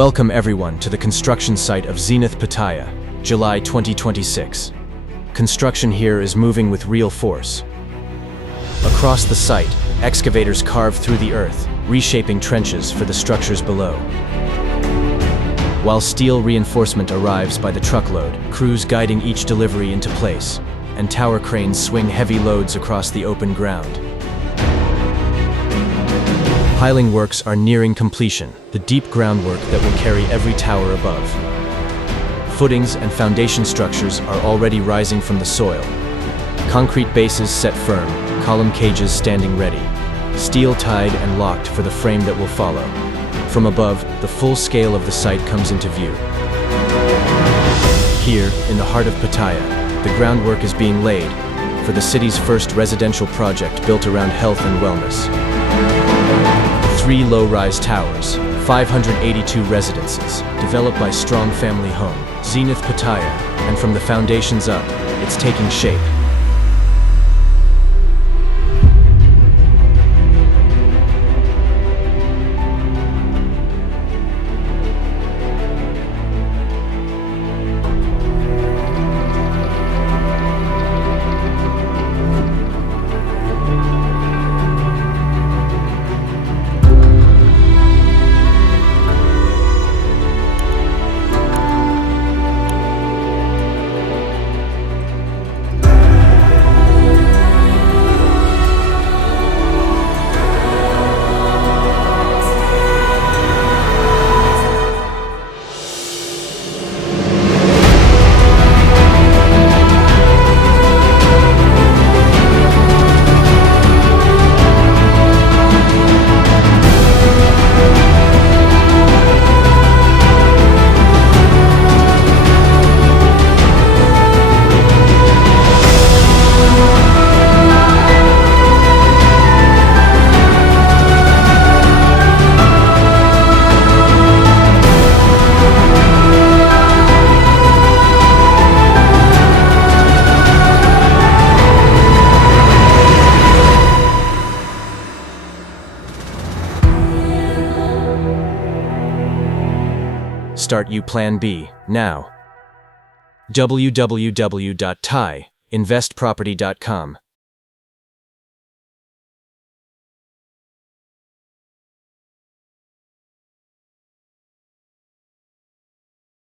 Welcome everyone to the construction site of ZENITH Pattaya, July 2026. Construction here is moving with real force. Across the site, excavators carve through the earth, reshaping trenches for the structures below. While steel reinforcement arrives by the truckload, crews guiding each delivery into place, and tower cranes swing heavy loads across the open ground. Piling works are nearing completion, the deep groundwork that will carry every tower above. Footings and foundation structures are already rising from the soil. Concrete bases set firm, column cages standing ready, steel tied and locked for the frame that will follow. From above, the full scale of the site comes into view. Here, in the heart of Pattaya, the groundwork is being laid for the city's first residential project built around health and wellness. 3 low-rise towers, 582 residences, developed by Strong Family Home, ZENITH Pattaya, and from the foundations up, it's taking shape. Start your Plan B now. www.THAI-investproperty.com